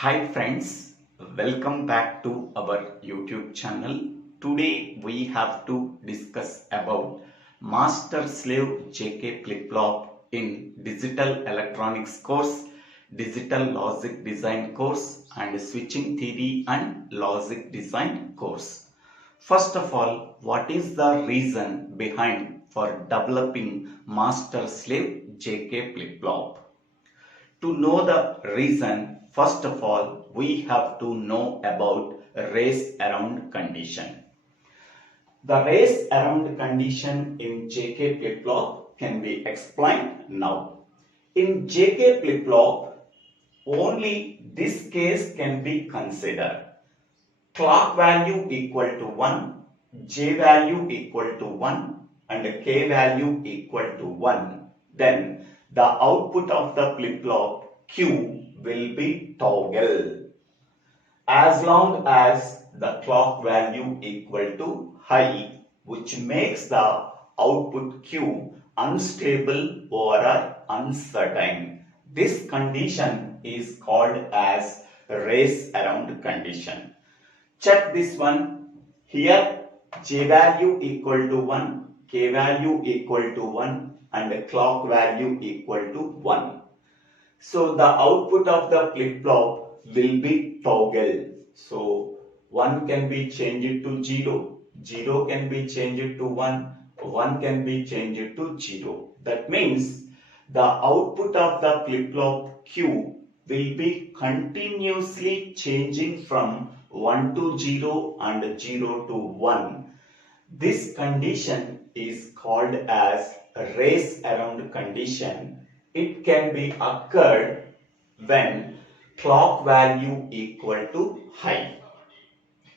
Hi friends, welcome back to our YouTube channel. Today we have to discuss about master slave JK flip-flop in digital electronics course, digital logic design course and switching theory and logic design course. First of all, what is the reason behind for developing master slave JK flip-flop? To know the reason, first of all, we have to know about race around condition. The race around condition in JK flip-flop can be explained now. In JK flip-flop, only this case can be considered. Clock value equal to 1, J value equal to 1 and K value equal to 1. Then the output of the flip-flop Q will be toggle as long as the clock value equal to high, which makes the output Q unstable or uncertain. This condition is called as race around condition. Check this one. Here J value equal to 1, K value equal to 1 and clock value equal to 1. So the output of the flip-flop will be toggle. So 1 can be changed to 0, 0 can be changed to 1, 1 can be changed to 0. That means the output of the flip-flop Q will be continuously changing from 1 to 0 and 0 to 1. This condition is called as race around condition. It can be occurred when clock value equal to high.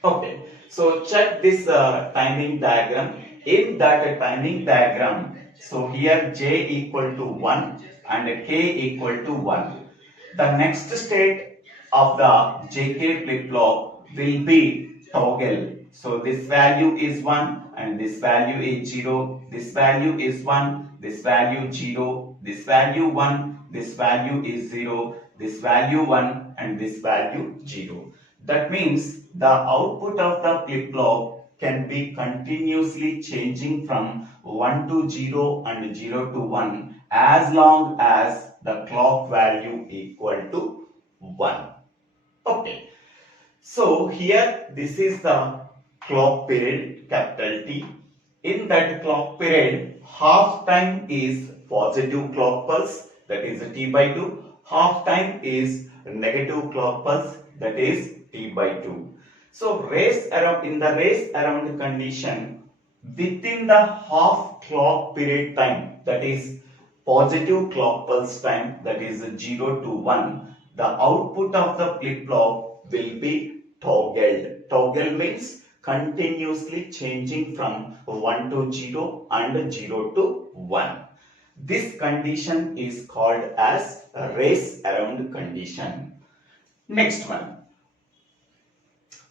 Okay, so check this timing diagram. In that timing diagram, so here J equal to 1 and K equal to 1. The next state of the JK flip-flop will be toggle. So this value is 1 and this value is 0. This value is 1, this value 0, this value 1, this value is 0, this value 1 and this value 0. That means the output of the flip-flop can be continuously changing from 1 to 0 and 0 to 1 as long as the clock value equal to 1. Okay. So here this is the clock period capital T. In that clock period, half time is positive clock pulse, that is T by 2. Half time is negative clock pulse, that is T by 2. So in the race around condition, within the half clock period time, that is positive clock pulse time, that is 0 to 1, the output of the flip-flop will be toggled. Toggle means continuously changing from 1 to 0 and 0 to 1. This condition is called as a race around condition. Next one.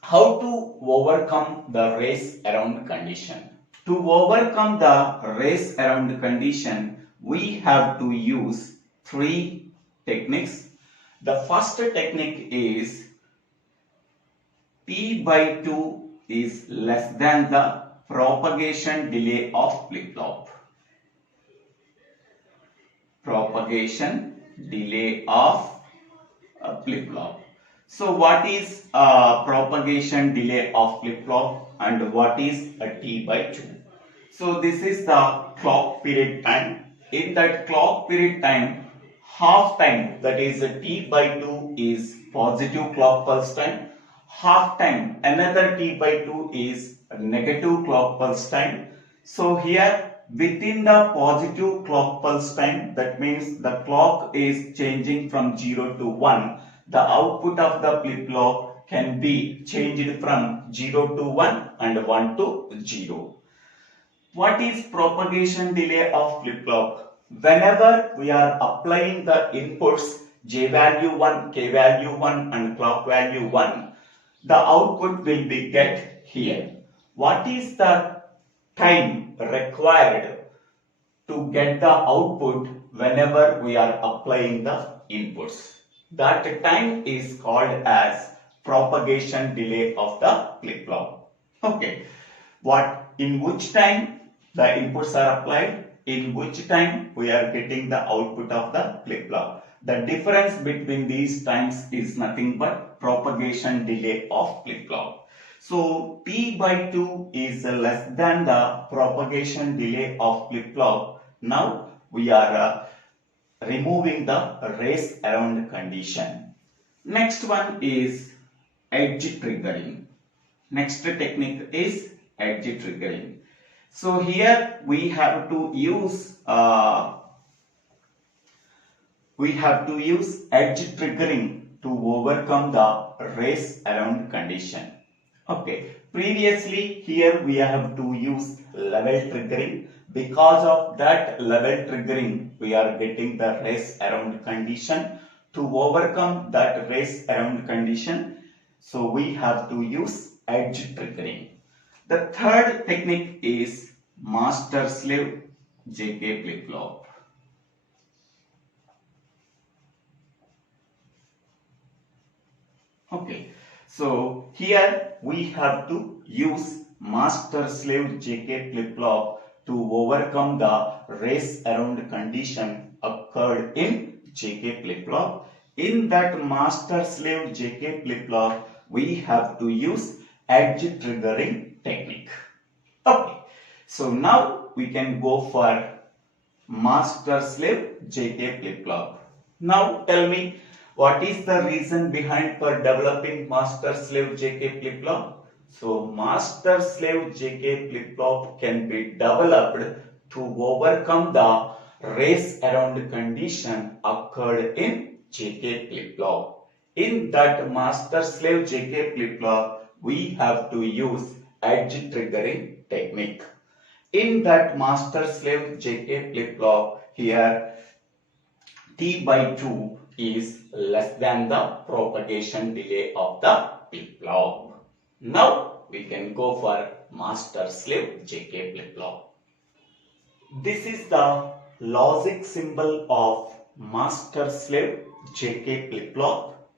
How to overcome the race around condition? To overcome the race around condition, we have to use 3 techniques. The first technique is T by 2 is less than the propagation delay of flip-flop. Propagation delay of flip-flop. So what is propagation delay of flip-flop and what is a T by 2? So this is the clock period time. In that clock period time, half time, that is T by 2 is positive clock pulse time. Half time, another T by 2 is negative clock pulse time. So here within the positive clock pulse time, that means the clock is changing from 0 to 1, the output of the flip-flop can be changed from 0 to 1 and 1 to 0. What is propagation delay of flip-flop? Whenever we are applying the inputs J value 1, K value 1 and clock value 1, the output will be get here. What is the time required to get the output whenever we are applying the inputs? That time is called as propagation delay of the flip-flop. Okay, what in which time the inputs are applied, in which time we are getting the output of the flip-flop. The difference between these times is nothing but propagation delay of flip-flop. So P by 2 is less than the propagation delay of flip-flop. Now we are removing the race around condition. Next one is edge triggering. Next technique is edge triggering. So here we have to use edge triggering to overcome the race around condition. Okay, previously here we have to use level triggering. Because of that level triggering, we are getting the race around condition. To overcome that race around condition, so we have to use edge triggering. The third technique is master-slave JK flip-flop. Okay, so here we have to use master-slave JK flip-flop to overcome the race around condition occurred in JK flip-flop. In that master-slave JK flip-flop, we have to use edge triggering technique. Okay, so now we can go for master-slave JK flip-flop. Now tell me, what is the reason behind for developing master-slave JK flip-flop? So master-slave JK flip-flop can be developed to overcome the race around condition occurred in JK flip-flop. In that master-slave JK flip-flop, we have to use edge triggering technique. In that master-slave JK flip-flop, here T by 2 is less than the propagation delay of the flip-flop. Now we can go for master-slave JK flip-flop. This is the logic symbol of master-slave JK flip-flop.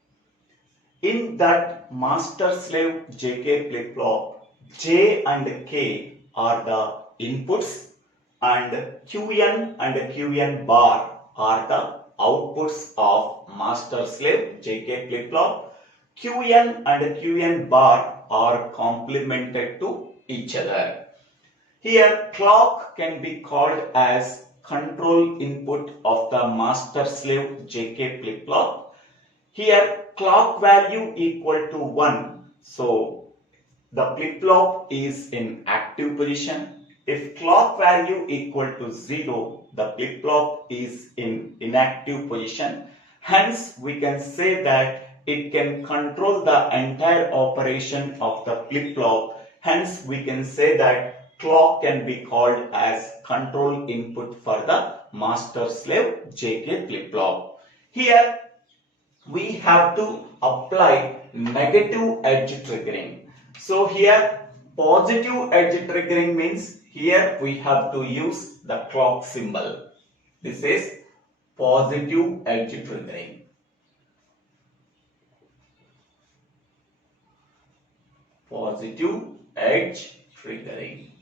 In that master-slave JK flip-flop, J and K are the inputs and Qn and Qn bar are the outputs of master-slave JK flip-flop. Qn and Qn bar are complemented to each other. Here clock can be called as control input of the master-slave JK flip-flop. Here clock value equal to 1, so the flip-flop is in active position. If clock value equal to 0, the flip-flop is in inactive position. Hence, we can say that it can control the entire operation of the flip-flop. Hence, we can say that clock can be called as control input for the master-slave JK flip-flop. Here, we have to apply negative edge triggering. So here positive edge triggering means here we have to use the clock symbol. This is positive edge triggering. Positive edge triggering.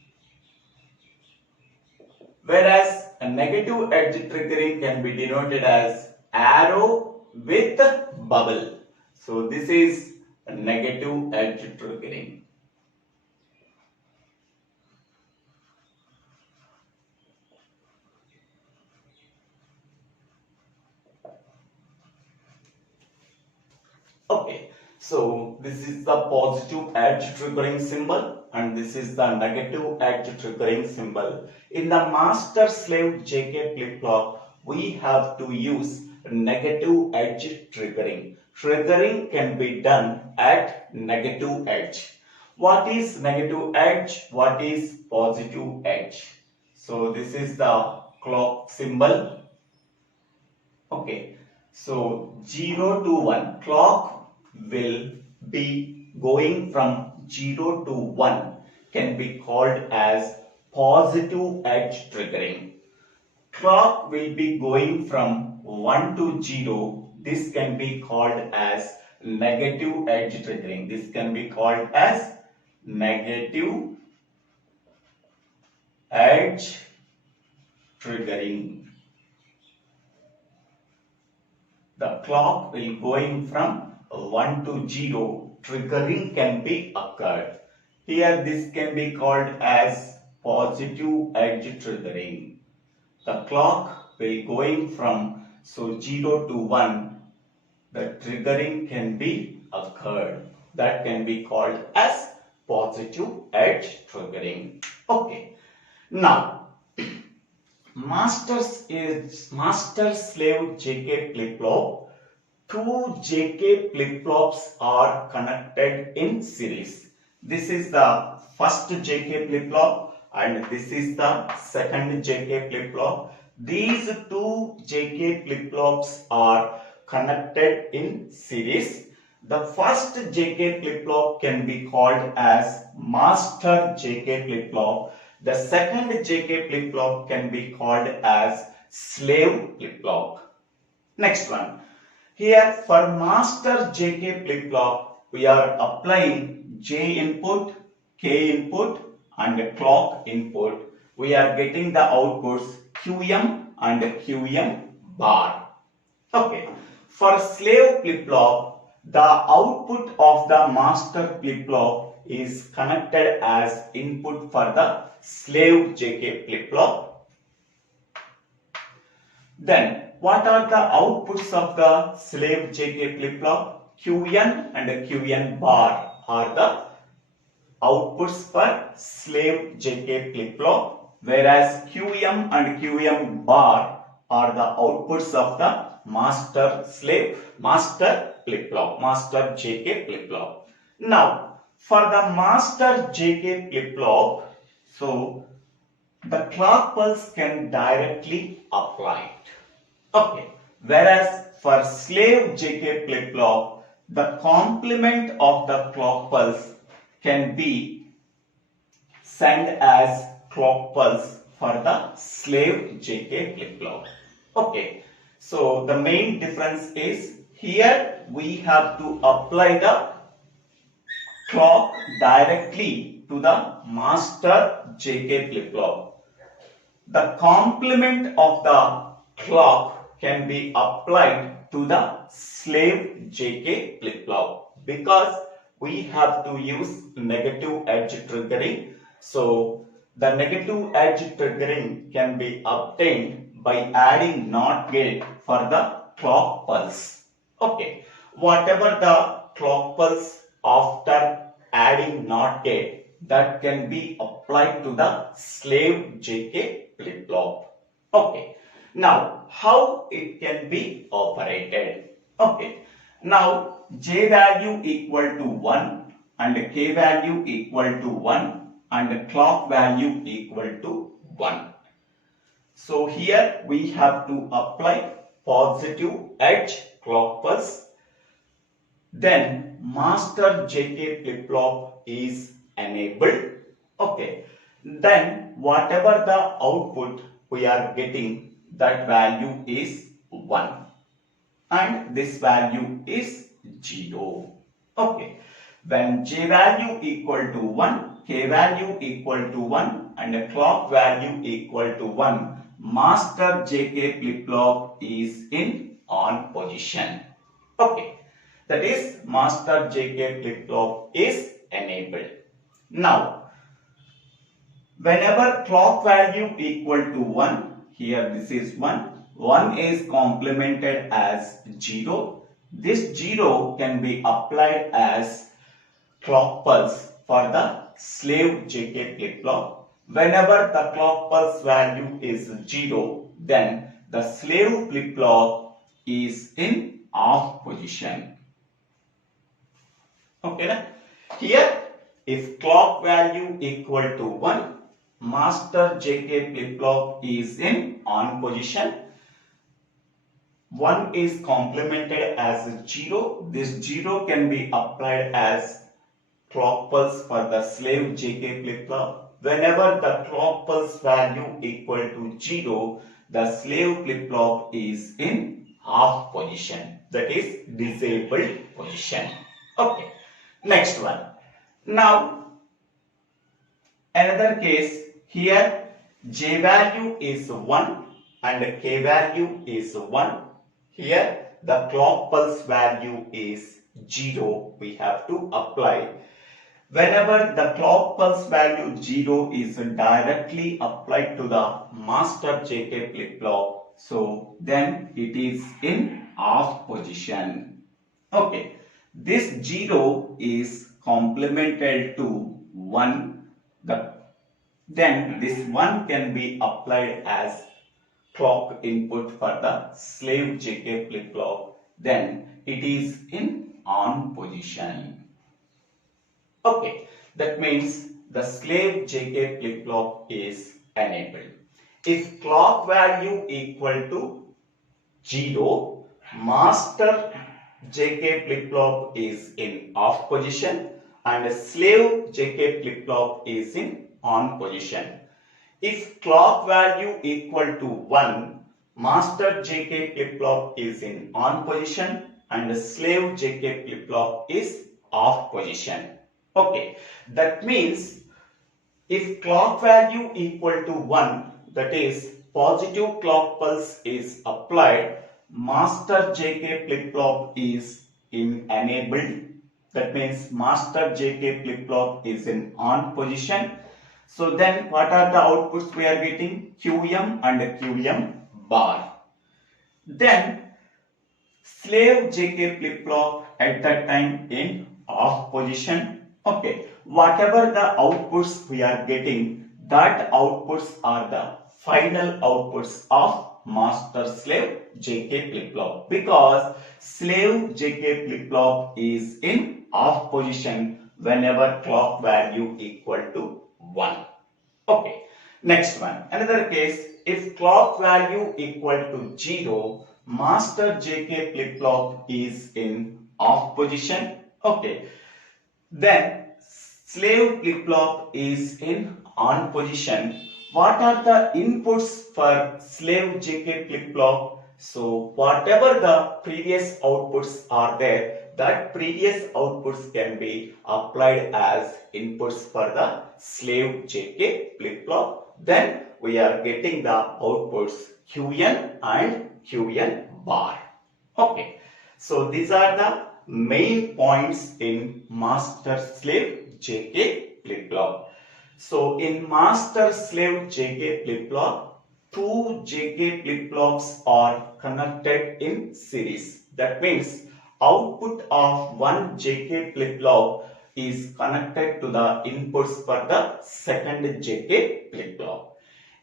Whereas a negative edge triggering can be denoted as arrow with bubble. So this is a negative edge triggering. Okay, so this is the positive edge triggering symbol and this is the negative edge triggering symbol. In the master-slave JK flip-flop, we have to use negative edge triggering. Triggering can be done at negative edge. What is negative edge? What is positive edge? So this is the clock symbol. Okay, so 0 to 1. Clock will be going from 0 to 1 can be called as positive edge triggering. Clock will be going from 1 to 0, this can be called as negative edge triggering. This can be called as negative edge triggering. The clock will going from 1 to 0, triggering can be occurred. Here this can be called as positive edge triggering. The clock will going from 0 to 1, the triggering can be occurred. That can be called as positive edge triggering. Okay. Now, master slave JK flip-flop. Two JK flip-flops are connected in series. This is the first JK flip-flop and this is the second JK flip-flop. These two JK flip-flops are connected in series. The first JK flip-flop can be called as master JK flip-flop. The second JK flip-flop can be called as slave flip-flop. Next one. Here for master JK flip-flop, we are applying J input, K input and clock input. We are getting the outputs QM and QM bar. Okay. For slave flip-flop, the output of the master flip-flop is connected as input for the slave JK flip-flop. Then what are the outputs of the slave JK flip-flop? QN and QN bar are the outputs for slave JK flip-flop, whereas QM and QM bar are the outputs of the master flip-flop, master JK flip-flop. Now, for the master JK flip-flop, so the clock pulse can directly apply it. Okay, whereas for slave JK flip-flop, the complement of the clock pulse can be sent as clock pulse for the slave JK flip-flop. Okay, so the main difference is here we have to apply the clock directly to the master JK flip-flop. The complement of the clock can be applied to the slave JK flip-flop because we have to use negative edge triggering. So the negative edge triggering can be obtained by adding NOT gate for the clock pulse. Okay, whatever the clock pulse after adding NOT gate, that can be applied to the slave JK flip-flop. Okay. Now, how it can be operated? Okay. Now, J value equal to 1 and K value equal to 1 and clock value equal to 1. So, here we have to apply positive edge clock pulse. Then, master JK flip-flop is enabled. Okay. Then, whatever the output we are getting, that value is 1 and this value is 0. Okay. When J value equal to 1, K value equal to 1 and the clock value equal to 1, master JK flip-flop is in on position. Okay. That is master JK flip-flop is enabled. Now, whenever clock value equal to 1, here this is 1 is complemented as 0. This 0 can be applied as clock pulse for the slave JK flip-flop. Whenever the clock pulse value is 0, then the slave flip-flop is in off position. Okay. Here, if clock value equal to 1, master JK flip-flop is in on position. 1 is complemented as 0. This 0 can be applied as clock pulse for the slave JK flip-flop. Whenever the clock pulse value equal to 0, the slave flip-flop is in off position, that is disabled position. Okay, next one. Now another case, here J value is 1 and K value is 1. Here the clock pulse value is 0. We have to apply. Whenever the clock pulse value 0 is directly applied to the master JK flip-flop, so then it is in off position. Okay, this 0 is complemented to 1. Then this 1 can be applied as clock input for the slave JK flip-flop. Then it is in on position. Okay, that means the slave JK flip-flop is enabled. If clock value equal to 0, master JK flip-flop is in off position and slave JK flip-flop is in on position. If clock value equal to 1, master JK flip-flop is in on position and slave JK flip-flop is off position. Okay, that means if clock value equal to 1, that is positive clock pulse is applied, master JK flip-flop is in enabled. That means master JK flip-flop is in on position. So then what are the outputs we are getting? QM and QM bar. Then slave JK flip-flop at that time in off position. Okay, whatever the outputs we are getting, that outputs are the final outputs of master slave JK flip-flop, because slave JK flip-flop is in off position whenever clock value equal to 1. Okay, next one. Another case, if clock value equal to 0, master JK flip-flop is in off position. Okay, then slave flip-flop is in on position. What are the inputs for slave JK flip-flop? So whatever the previous outputs are there, that previous outputs can be applied as inputs for the slave JK flip-flop. Then we are getting the outputs QN and QN bar. Okay, so these are the main points in master slave JK flip-flop. So in master slave JK flip-flop, 2 JK flip-flops are connected in series. That means output of one JK flip-flop is connected to the inputs for the second JK flip-flop.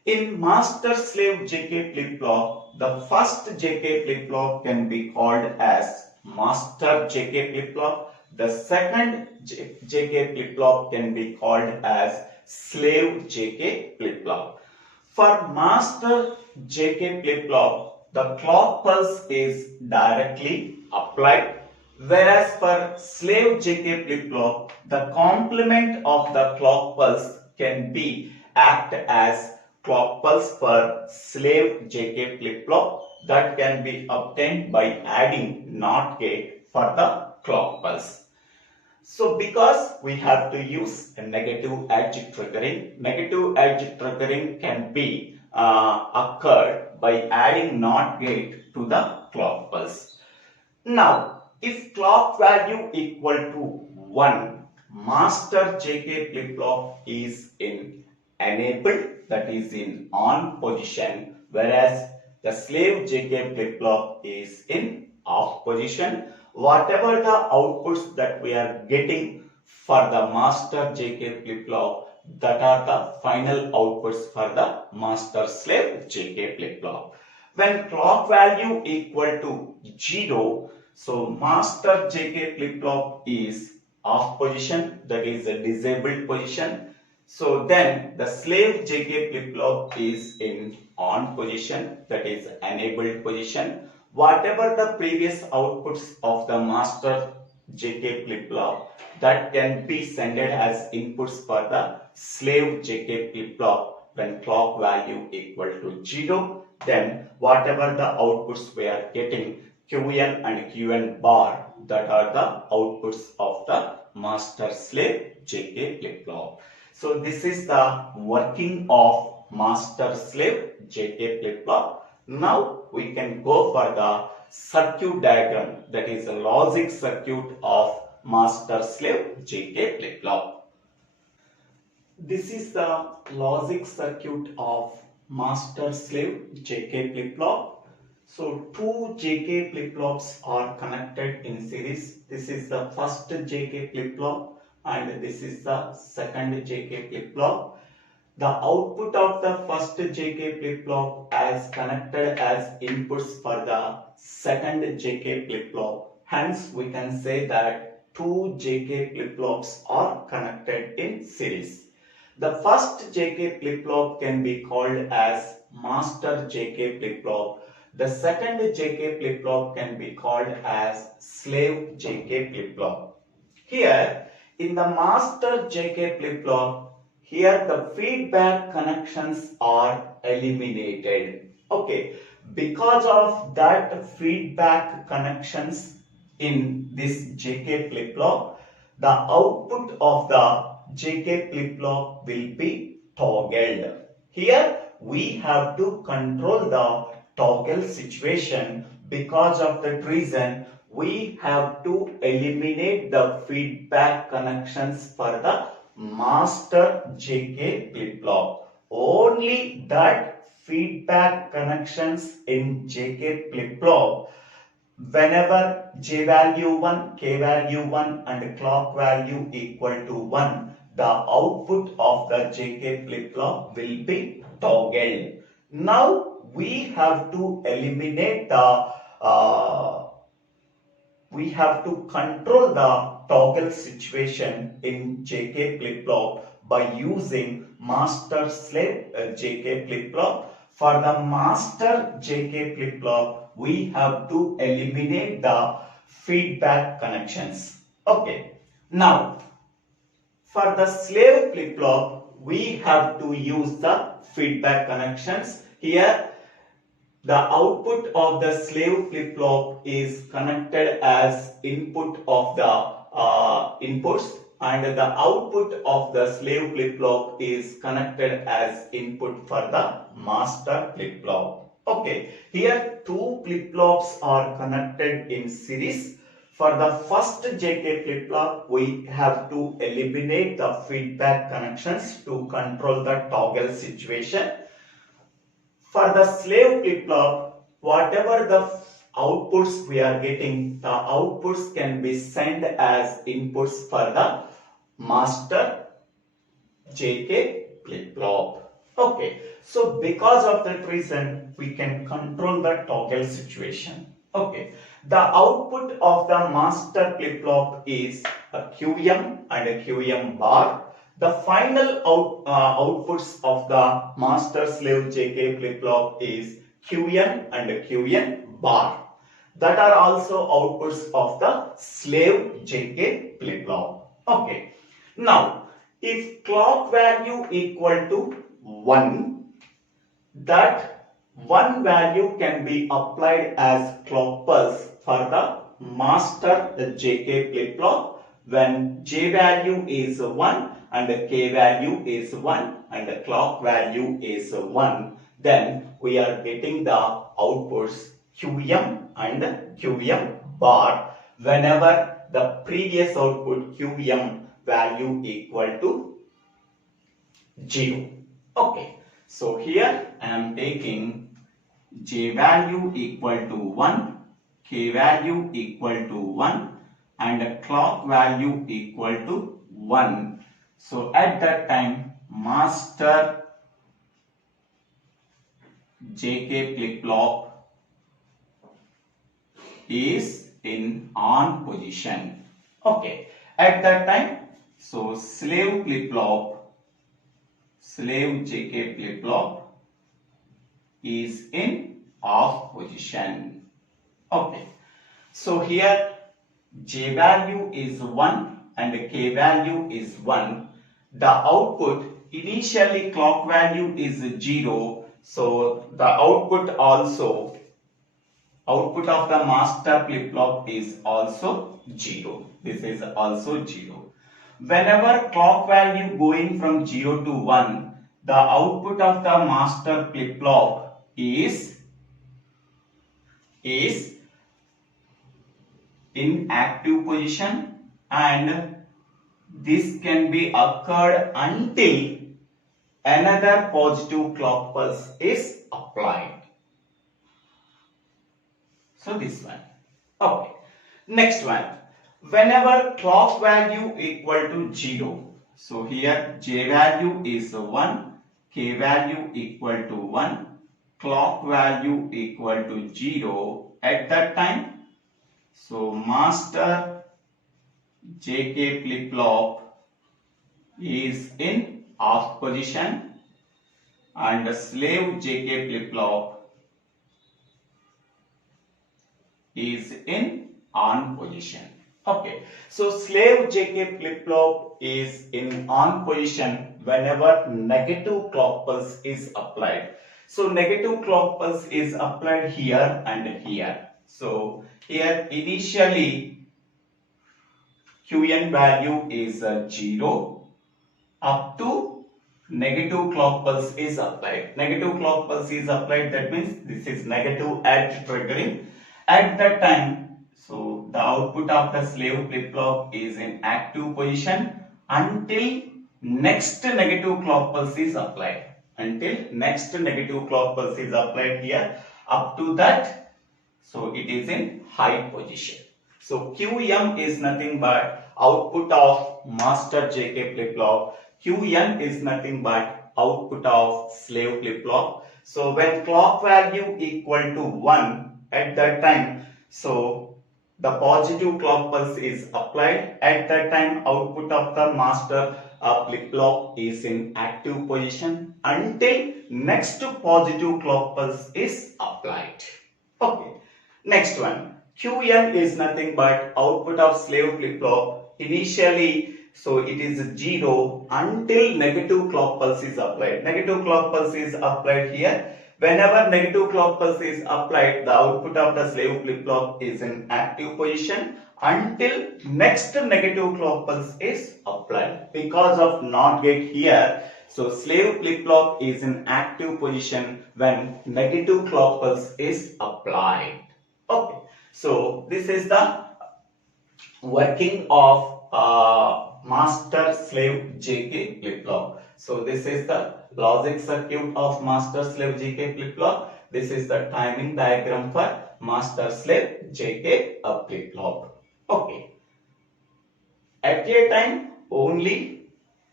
In master slave JK flip-flop, the first JK flip-flop can be called as master JK flip-flop. The second JK flip-flop can be called as slave JK flip-flop. For master JK flip-flop, the clock pulse is directly applied, whereas for slave JK flip-flop, the complement of the clock pulse can be act as clock pulse for slave JK flip-flop, that can be obtained by adding NOT gate for the clock pulse. So because we have to use a negative edge triggering, negative edge triggering can be occurred by adding NOT gate to the clock pulse. Now, if clock value equal to 1, master JK flip-flop is in enabled, that is in on position, whereas the slave JK flip-flop is in off position. Whatever the outputs that we are getting for the master JK flip-flop, that are the final outputs for the master slave JK flip-flop. When clock value equal to 0, so master JK flip-flop is off position, that is a disabled position. So then the slave JK flip-flop is in on position, that is enabled position. Whatever the previous outputs of the master JK flip-flop, that can be sent as inputs for the slave JK flip-flop when clock value equal to 0. then whatever the outputs we are getting, Qn and Qn bar, that are the outputs of the master slave JK flip-flop. So this is the working of master slave JK flip-flop. Now we can go for the circuit diagram, that is a logic circuit of master slave JK flip-flop. This is the logic circuit of master slave JK flip-flop. So two JK flip-flops are connected in series. This is the first JK flip-flop and this is the second JK flip-flop. The output of the first JK flip-flop is connected as inputs for the second JK flip-flop. Hence, we can say that two JK flip-flops are connected in series. The first JK flip-flop can be called as master JK flip-flop. The second JK flip-flop can be called as slave JK flip-flop. Here, in the master JK flip-flop, here the feedback connections are eliminated. Okay, because of that feedback connections in this JK flip-flop, the output of the JK flip-flop will be toggled. Here we have to control the toggle situation. Because of that reason, we have to eliminate the feedback connections for the master JK flip-flop. Only that feedback connections in JK flip-flop, whenever J value 1, K value 1 and clock value equal to 1, the output of the JK flip-flop will be toggled. Now we have to eliminate the we have to control the toggle situation in JK flip-flop by using master slave JK flip-flop. For the master JK flip-flop, we have to eliminate the feedback connections. Okay. Now, for the slave flip-flop, we have to use the feedback connections. Here, the output of the slave flip-flop is connected as input of the inputs, and the output of the slave flip-flop is connected as input for the master flip-flop. Okay, here two flip-flops are connected in series. For the first JK flip-flop, we have to eliminate the feedback connections to control the toggle situation. For the slave flip-flop, whatever the outputs we are getting, the outputs can be sent as inputs for the master JK flip-flop. Okay, so because of that reason, we can control the toggle situation. Okay, the output of the master flip-flop is a QM and a QM bar. The final outputs of the master slave JK flip-flop is Qn and Qn bar. That are also outputs of the slave JK flip-flop. Okay. Now, if clock value equal to 1, that 1 value can be applied as clock pulse for the master JK flip-flop when J value is 1 and the K value is 1 and the clock value is 1, then we are getting the outputs QM and QM bar whenever the previous output QM value equal to 0. Okay, so here I am taking J value equal to 1, K value equal to 1 and clock value equal to 1. So at that time, master JK flip-flop is in on position. Okay, at that time, so slave flip-flop, slave JK flip-flop is in off position. Okay, so here J value is 1 and K value is 1. The output, initially clock value is 0, So the output of the master flip-flop is also 0. This is also 0. Whenever clock value going from 0 to 1, the output of the master flip-flop is in active position, and this can be occurred until another positive clock pulse is applied. So this one. Okay. Next one. Whenever clock value equal to 0. So here J value is 1, K value equal to 1, clock value equal to 0 at that time. So master JK flip-flop is in off position and slave JK flip-flop is in on position. Okay, so slave JK flip-flop is in on position whenever negative clock pulse is applied. So negative clock pulse is applied here and here. So here initially Qn value is 0 up to negative clock pulse is applied. Negative clock pulse is applied, that means this is negative edge triggering. At that time, so the output of the slave flip-flop is in active position until next negative clock pulse is applied. Until next negative clock pulse is applied here, up to that, so it is in high position. So Qm is nothing but output of master JK flip-flop. Qn is nothing but output of slave flip-flop. So when clock value equal to 1 at that time, so the positive clock pulse is applied. At that time, output of the master flip-flop is in active position until next positive clock pulse is applied. Okay. Next one. Qn is nothing but output of slave flip-flop. Initially, so it is 0 until negative clock pulse is applied. Negative clock pulse is applied here. Whenever negative clock pulse is applied, the output of the slave flip-flop is in active position until next negative clock pulse is applied. Because of NOT gate here, so slave flip-flop is in active position when negative clock pulse is applied. Okay, so this is the working of master slave JK flip-flop. So this is the logic circuit of master slave JK flip-flop. This is the timing diagram for master slave JK flip-flop. Okay. At a time, only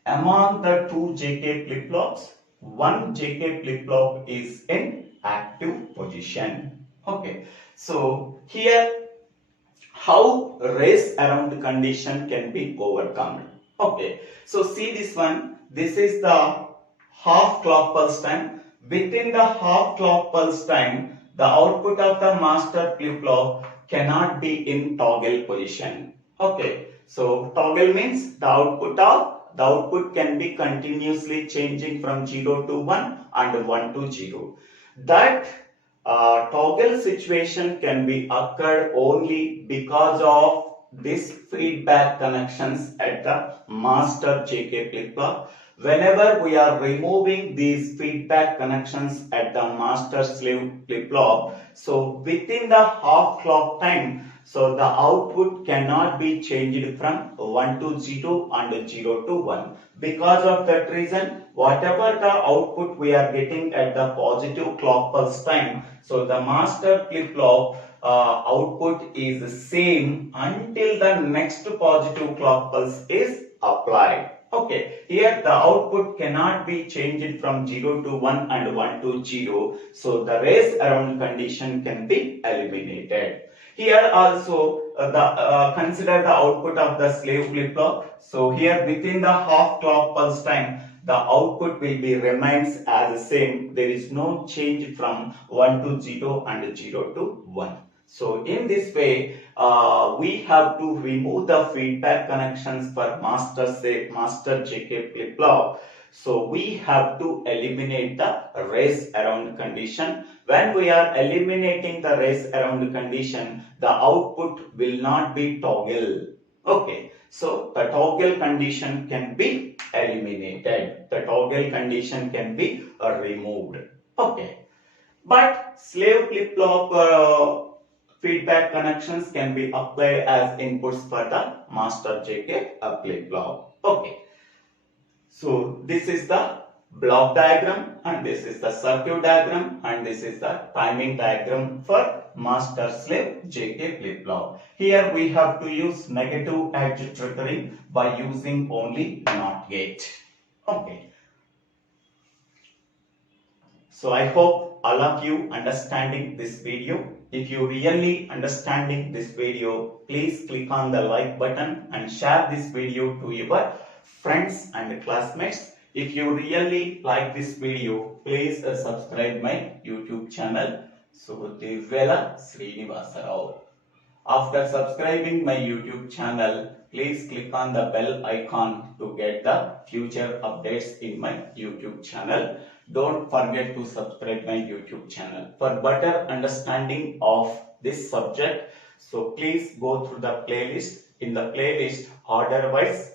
among the two JK flip-flops, one JK flip-flop is in active position. Okay. So here how race around condition can be overcome. Okay. So see this one. This is the half clock pulse time. Within the half clock pulse time, the output of the master flip-flop cannot be in toggle position. Okay. So toggle means the output can be continuously changing from 0 to 1 and 1 to 0. That toggle situation can be occurred only because of this feedback connections at the master JK flip-flop. Whenever we are removing these feedback connections at the master slave flip-flop, so within the half clock time, so the output cannot be changed from 1 to 0 and 0 to 1. Because of that reason, whatever the output we are getting at the positive clock pulse time, so the master flip-flop output is same until the next positive clock pulse is applied. Okay, here the output cannot be changed from 0 to 1 and 1 to 0. So the race around condition can be eliminated. Here also consider the output of the slave flip-flop. So here within the half clock pulse time, the output will be remains as the same. There is no change from 1 to 0 and 0 to 1. So in this way, we have to remove the feedback connections for master JK flip-flop. So we have to eliminate the race around condition. When we are eliminating the race around condition, the output will not be toggle. Okay, so the toggle condition can be eliminated. The toggle condition can be removed. Okay, but slave flip-flop feedback connections can be applied as inputs for the master JK flip-flop. Okay. So this is the block diagram and this is the circuit diagram and this is the timing diagram for master slave JK flip-flop. Here we have to use negative edge triggering by using only NOT gate. Okay. So I hope all of you understanding this video. If you really understanding this video, please click on the like button and share this video to your friends and classmates. If you really like this video, please subscribe my YouTube channel. So Divvela Srinivasa Rao. After subscribing my YouTube channel, please click on the bell icon to get the future updates in my YouTube channel. Don't forget to subscribe my YouTube channel for better understanding of this subject. So please go through the playlist. In the playlist, order-wise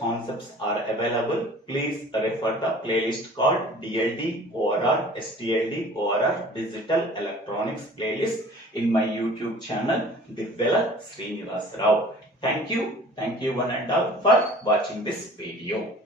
concepts are available. Please refer the playlist called DLD ORR STLD ORR Digital Electronics playlist in my YouTube channel Divvela Srinivasa Rao. Thank you one and all for watching this video.